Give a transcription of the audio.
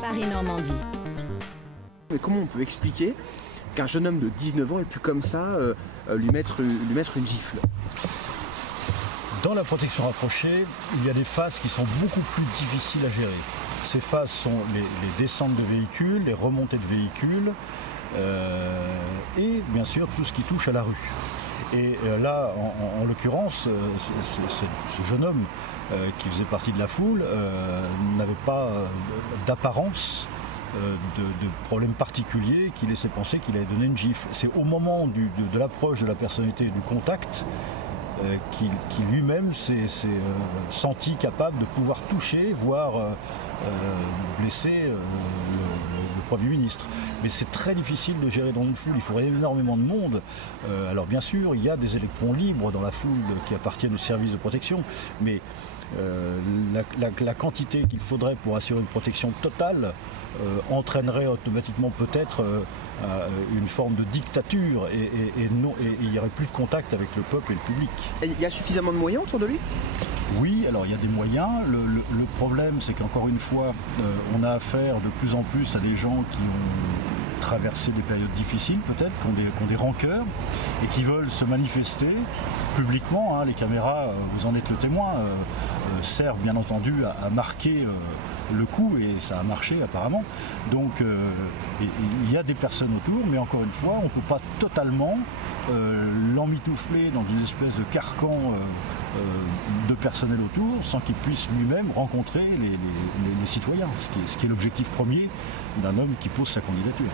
Paris-Normandie. Mais comment on peut expliquer qu'un jeune homme de 19 ans ait pu comme ça lui mettre une gifle? Dans la protection rapprochée, il y a des phases qui sont beaucoup plus difficiles à gérer. Ces phases sont les descentes de véhicules, les remontées de véhicules et bien sûr tout ce qui touche à la rue. Et là, en l'occurrence, ce jeune homme qui faisait partie de la foule n'avait pas d'apparence de problème particulier qui laissait penser qu'il allait donner une gifle. C'est au moment de l'approche de la personnalité et du contact qui lui-même s'est senti capable de pouvoir toucher, voire blesser le Premier ministre. Mais c'est très difficile de gérer dans une foule, il faudrait énormément de monde. Alors bien sûr, il y a des électrons libres dans la foule qui appartiennent au service de protection, mais la quantité qu'il faudrait pour assurer une protection totale entraînerait automatiquement peut-être une forme de dictature et il n'y aurait plus de contact avec le peuple et le public. Il y a suffisamment de moyens autour de lui? Oui, alors il y a des moyens. Le problème, c'est qu'encore une fois, on a affaire de plus en plus à des gens qui ont traversé des périodes difficiles peut-être, qui ont des rancœurs et qui veulent se manifester publiquement. Les caméras, vous en êtes le témoin, servent bien entendu à marquer le coup et ça a marché apparemment. Donc il y a des personnes autour, mais encore une fois, on ne peut pas totalement l'emmitoufler dans une espèce de carcan de personnel autour sans qu'il puisse lui-même rencontrer les citoyens, ce qui est l'objectif premier d'un homme qui pose sa candidature.